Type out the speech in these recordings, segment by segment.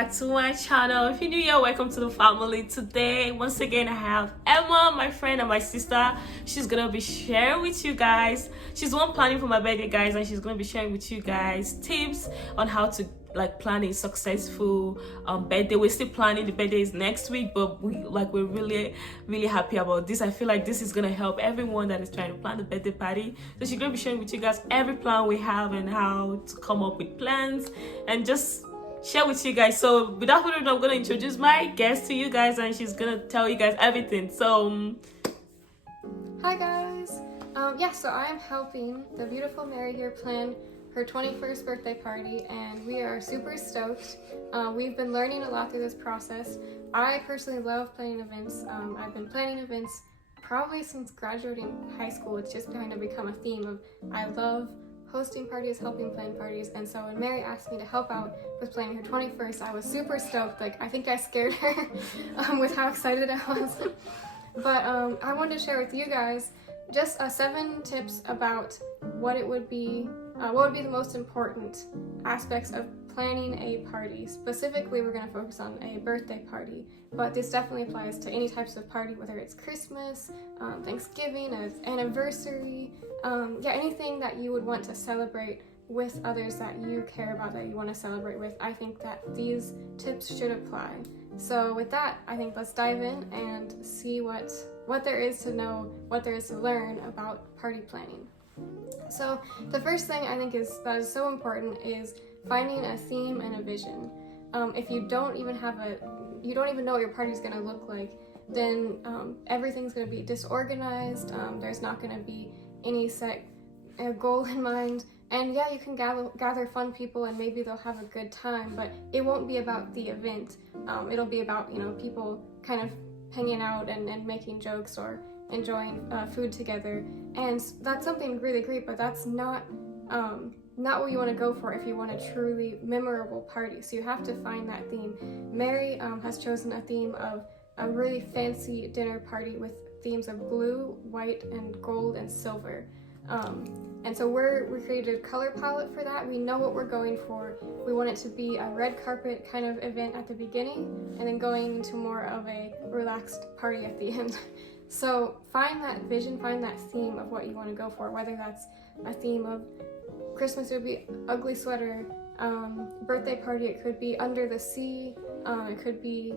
back to my channel. If you're new here, welcome to the family. Today, once again, I have Emma, my friend and my sister. She's gonna be sharing with you guys. She's the one planning for my birthday, guys, and she's gonna be sharing with you guys tips on how to plan a successful birthday. We're still planning. The birthday is next week, but we're really happy about this. I feel like this is gonna help everyone that is trying to plan the birthday party. So she's gonna be sharing with you guys every plan we have and how to come up with plans and just share with you guys. So without further ado, I'm gonna introduce my guest to you guys and she's gonna tell you guys everything. So hi guys. So I am helping the beautiful Mary here plan her 21st birthday party, and we are super stoked. We've been learning a lot through this process. I personally love planning events. I've been planning events probably since graduating high school. It's just kind of become a theme of I love hosting parties, helping plan parties, and so when Mary asked me to help out with planning her 21st, I was super stoked. I think I scared her with how excited I was. But I wanted to share with you guys just 7 tips about what would be the most important aspects of planning a party. Specifically, we're going to focus on a birthday party, but this definitely applies to any types of party, whether it's Christmas, Thanksgiving, an anniversary, anything that you would want to celebrate with others that you care about, that you want to celebrate with. I think that these tips should apply. So with that, I think let's dive in and see what there is to know, what there is to learn about party planning. So the first thing I think is so important is finding a theme and a vision. If you don't even know what your party is going to look like, then everything's going to be disorganized. There's not going to be any set goal in mind. And yeah, you can gather fun people and maybe they'll have a good time, but it won't be about the event. It'll be about, people kind of hanging out and making jokes or enjoying food together. And that's something really great, but that's not what you want to go for if you want a truly memorable party. So you have to find that theme. Mary has chosen a theme of a really fancy dinner party with themes of blue, white, and gold and silver. And so we created a color palette for that. We know what we're going for. We want it to be a red carpet kind of event at the beginning and then going into more of a relaxed party at the end. So find that vision, find that theme of what you want to go for, whether that's a theme of Christmas, it would be ugly sweater, birthday party, it could be under the sea, it could be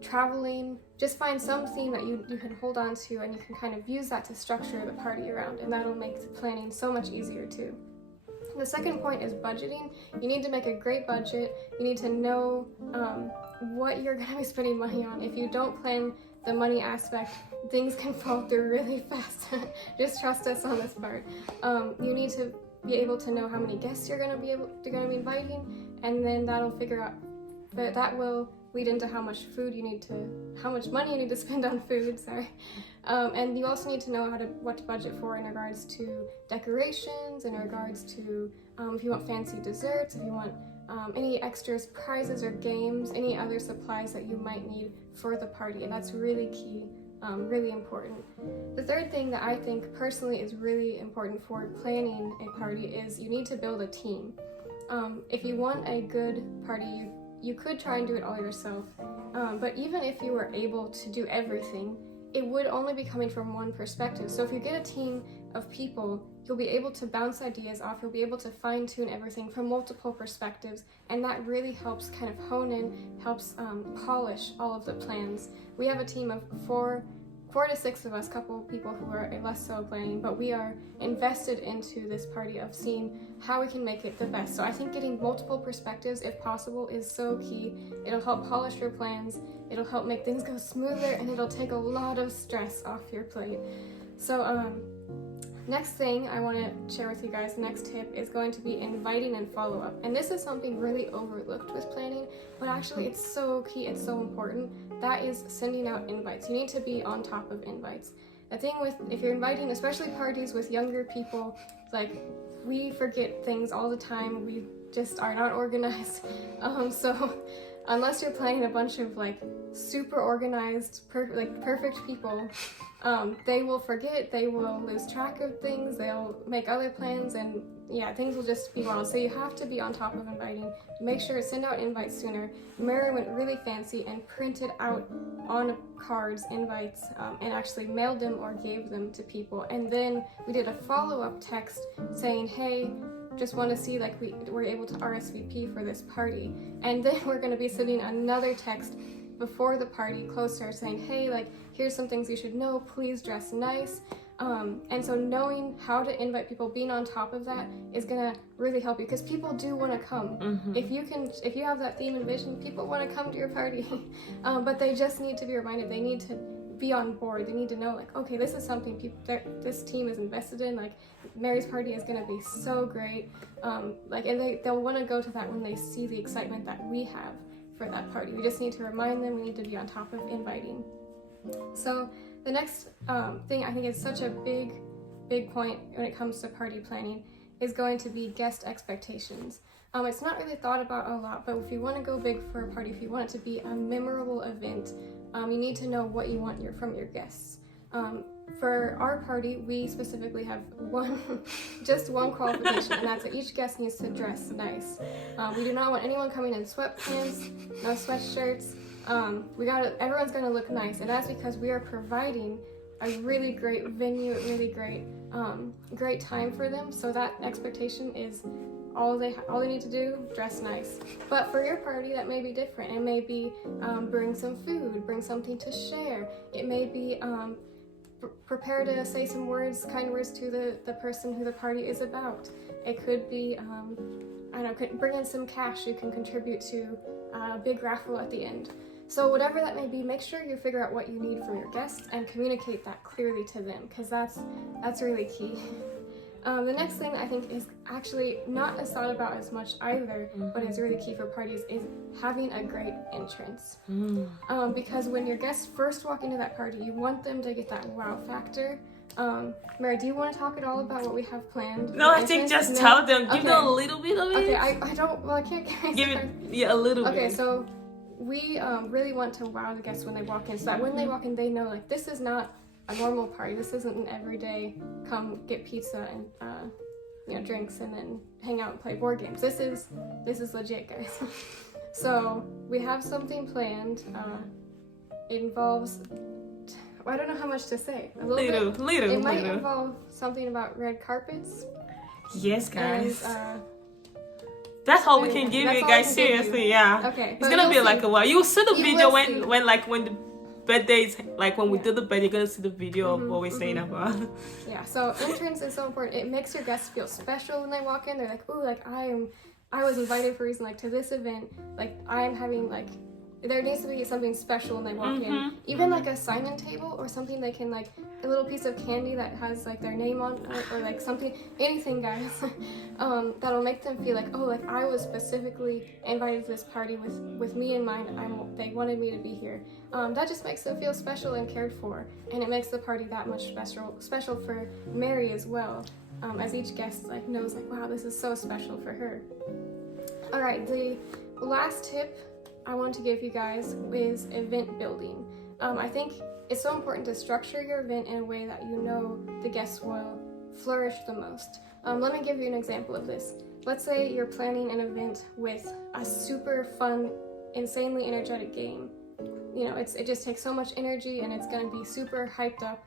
traveling. Just find some theme that you can hold on to and you can kind of use that to structure the party around, and that'll make the planning so much easier too. The second point is budgeting. You need to make a great budget. You need to know what you're going to be spending money on. If you don't plan the money aspect, things can fall through really fast. Just trust us on this part. You need to be able to know how many guests you're going to be inviting, and then that will lead into how much money you need to spend on food. And you also need to know what to budget for in regards to decorations, in regards to if you want fancy desserts, if you want any extras, prizes or games, any other supplies that you might need for the party. And that's really key, really important. The third thing that I think personally is really important for planning a party is you need to build a team. If you want a good party, you could try and do it all yourself, but even if you were able to do everything, it would only be coming from one perspective. So if you get a team of people, you'll be able to bounce ideas off, you'll be able to fine-tune everything from multiple perspectives, and that really helps kind of hone in, helps polish all of the plans. We have a team of 4 to 6 of us, couple people who are less so planning, but we are invested into this party of seeing how we can make it the best. So I think getting multiple perspectives, if possible, is so key. It'll help polish your plans, it'll help make things go smoother, and it'll take a lot of stress off your plate. So next thing I want to share with you guys, the next tip is going to be inviting and follow-up. And this is something really overlooked with planning, but actually it's so key, it's so important. That is sending out invites. You need to be on top of invites. The thing with, if you're inviting, especially parties with younger people, we forget things all the time. We just are not organized. So unless you're planning a bunch of like super organized, perfect people, they will forget, they will lose track of things, they'll make other plans, and yeah, things will just be wild. So you have to be on top of inviting. Make sure to send out invites sooner. Mary went really fancy and printed out on cards invites and actually mailed them or gave them to people. And then we did a follow-up text saying, hey, just want to see like we were able to RSVP for this party. And then we're going to be sending another text before the party closer saying, hey, like here's some things you should know, please dress nice. And so knowing how to invite people, being on top of that is gonna really help you, because people do want to come. If you have that theme and vision, people want to come to your party. But they just need to be reminded, they need to be on board, they need to know like, okay, this is something this team is invested in, like Mary's party is gonna be so great. And they'll want to go to that when they see the excitement that we have for that party. We just need to remind them, we need to be on top of inviting. So the next thing I think is such a big point when it comes to party planning is going to be guest expectations. It's not really thought about a lot, but if you want to go big for a party, if you want it to be a memorable event, you need to know what you want from your guests. For our party, we specifically have just one qualification, and that's that each guest needs to dress nice. We do not want anyone coming in sweatpants, no sweatshirts. Everyone's gonna look nice, and that's because we are providing a really great venue, a really great time for them. So that expectation is all they need to do, dress nice. But for your party, that may be different. It may be bring some food, bring something to share. It may be prepare to say some kind words to the person who the party is about. It could be bring in some cash you can contribute to a big raffle at the end. So whatever that may be, make sure you figure out what you need from your guests and communicate that clearly to them, because that's really key. The next thing I think is actually not as thought about as much either, but is really key for parties, is having a great entrance. Because when your guests first walk into that party, you want them to get that wow factor. Mary, do you want to talk at all about what we have planned? No, I think just tell them. Give them a little bit of it. Okay, I can't give it a little bit. Okay, so we really want to wow the guests when they walk in, so that when they walk in, they know like this is not a normal party. This isn't an everyday come get pizza and drinks and then hang out and play board games. This is legit, guys. So we have something planned. It involves, I don't know how much to say. A little bit. It might involve something about red carpets. Yes, guys. And, that's all we can give you guys. Seriously, yeah. Okay. It's gonna be like a while. You will see the video when the birthdays, like when we do the bed, you're gonna see the video of what we're saying about. Yeah. So entrance is so important. It makes your guests feel special when they walk in. They're like, ooh, like I was invited for a reason, like to this event. Like I am having like. There needs to be something special when they walk in. Even like a sign-in table or something they can like, a little piece of candy that has like their name on it or like something, anything guys, that'll make them feel like, oh, like I was specifically invited to this party with me in mind. They wanted me to be here. That just makes them feel special and cared for, and it makes the party that much special for Mary as well, as each guest like knows like, wow, this is so special for her. All right, the last tip I want to give you guys is event building. I think it's so important to structure your event in a way that you know the guests will flourish the most. Let me give you an example of this. Let's say you're planning an event with a super fun, insanely energetic game. It just takes so much energy and it's going to be super hyped up,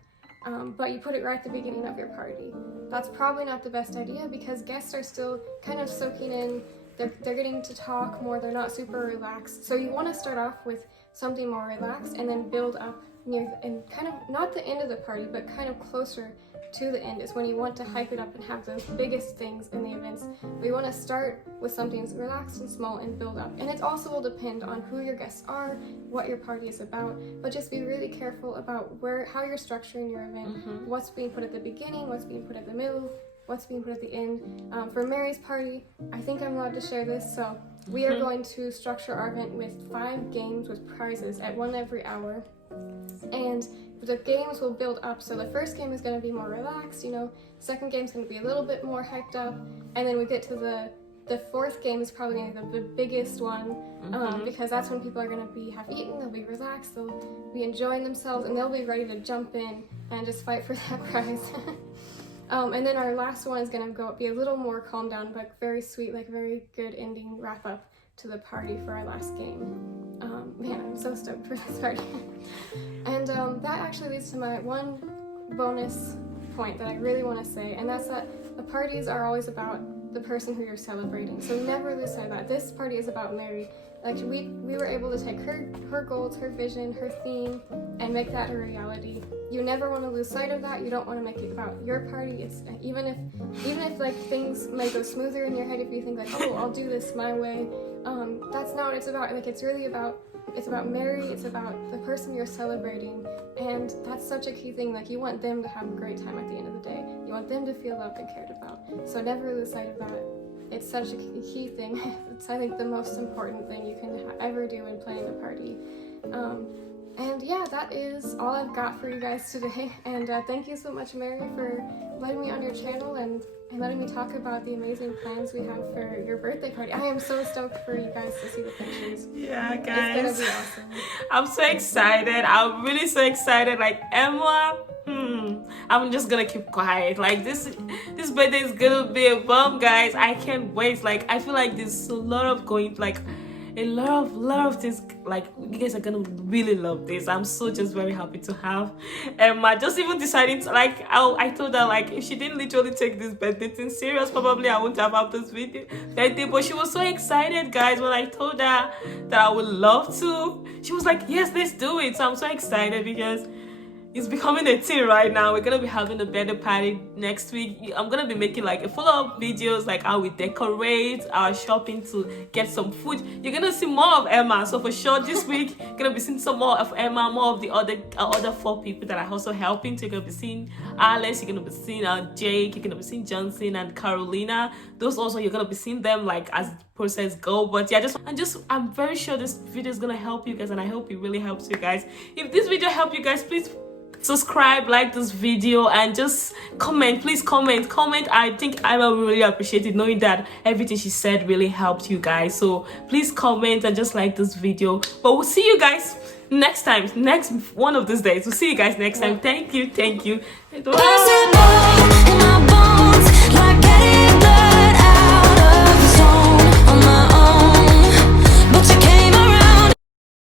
but you put it right at the beginning of your party. That's probably not the best idea because guests are still kind of soaking in. They're getting to talk more, they're not super relaxed. So you want to start off with something more relaxed and then build up and kind of not the end of the party, but kind of closer to the end is when you want to hype it up and have the biggest things in the events. We want to start with something relaxed and small and build up. And it also will depend on who your guests are, what your party is about, but just be really careful about how you're structuring your event, what's being put at the beginning, what's being put at the middle, what's being put at the end. For Mary's party, I think I'm allowed to share this, so we are going to structure our event with 5 games with prizes at 1 every hour. And the games will build up, so the first game is going to be more relaxed, second game is going to be a little bit more hyped up, and then we get to the fourth game is probably gonna be the biggest one, because that's when people are gonna have eaten, they'll be relaxed, they'll be enjoying themselves, and they'll be ready to jump in and just fight for that prize. And then our last one is gonna be a little more calm down, but very sweet, like very good ending wrap up to the party for our last game. Man, I'm so stoked for this party. And that actually leads to my one bonus point that I really want to say, and that's that the parties are always about the person who you're celebrating. So never lose sight of that. This party is about Mary. Like we were able to take her goals, her vision, her theme, and make that a reality. You never want to lose sight of that. You don't want to make it about your party. It's even if like things may go smoother in your head, if you think like, oh, I'll do this my way. That's not what it's about. Like it's about Mary. It's about the person you're celebrating, and that's such a key thing. Like you want them to have a great time at the end of the day. You want them to feel loved and cared about. So never lose sight of that. It's such a key thing. It's, I think, the most important thing you can ever do in planning a party. And yeah, that is all I've got for you guys today. And thank you so much, Mary, for letting me on your channel and letting me talk about the amazing plans we have for your birthday party. I am so stoked for you guys to see the pictures. Yeah, guys. It's gonna be awesome. I'm so excited. I'm really so excited. Like Emma, I'm just gonna keep quiet. Like this birthday is gonna be a bomb, guys. I can't wait. Like I feel like there's a lot of things. Like you guys are gonna really love this. I'm so just very happy to have Emma. Just even deciding to like I told her like if she didn't literally take this birthday thing serious, probably I wouldn't have this birthday. But she was so excited, guys, when I told her that I would love to. She was like, yes, let's do it. So I'm so excited because it's becoming a thing right now. We're gonna be having a birthday party next week. I'm gonna be making like a follow-up videos, like how we decorate, our shopping to get some food. You're gonna see more of Emma. So for sure this week you're gonna be seeing some more of Emma, more of the other 4 people that are also helping. So you're gonna be seeing Alice, you're gonna be seeing Jake, you're gonna be seeing Johnson and Carolina. Those also you're gonna be seeing them like as the process go. But yeah, I'm very sure this video is gonna help you guys, and I hope it really helps you guys. If this video helped you guys, please subscribe, like this video, and just comment. Please comment. I think I will really appreciate it, knowing that everything she said really helped you guys. So please comment and just like this video. But we'll see you guys next one of these days. We'll see you guys next time. Thank you.